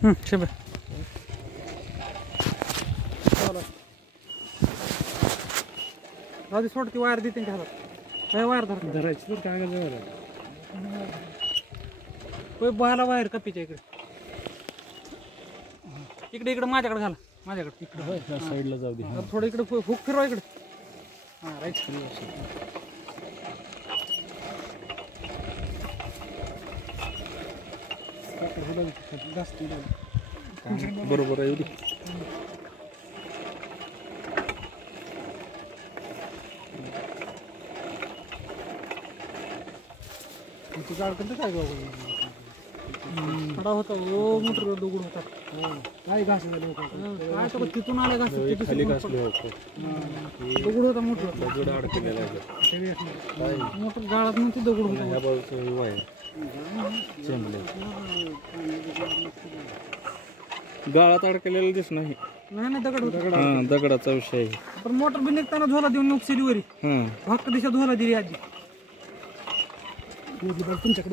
शिंबे आधी सोडती वायर देते का हातात काय वायर धरायची तर काय बहाला वायर कपीच्या इकडे इकडे इकडे माझ्याकडे घाला माझ्याकडे इकडे साईडला जाऊ दे थोडं इकडे हुक फिरवा इकडे हां राईट बरोबर आहे खडा होता मोटर दगड होता काय घास काय तर तिथून आले घास खाली घासले दगड होता मोटर दगड अडकलेला आहे मोटर गाळात नव्हती दगड होता ह्या बाजूचं वायर चेंबले गाळात अडकलेलं दिस नाही नाही दगड होता हा दगडाचा विषय आहे पण मोटर बी निघताना झोला देऊन नुकसिली वरी हा फक्त दिशा झोला दिली आधी तुमच्याकडे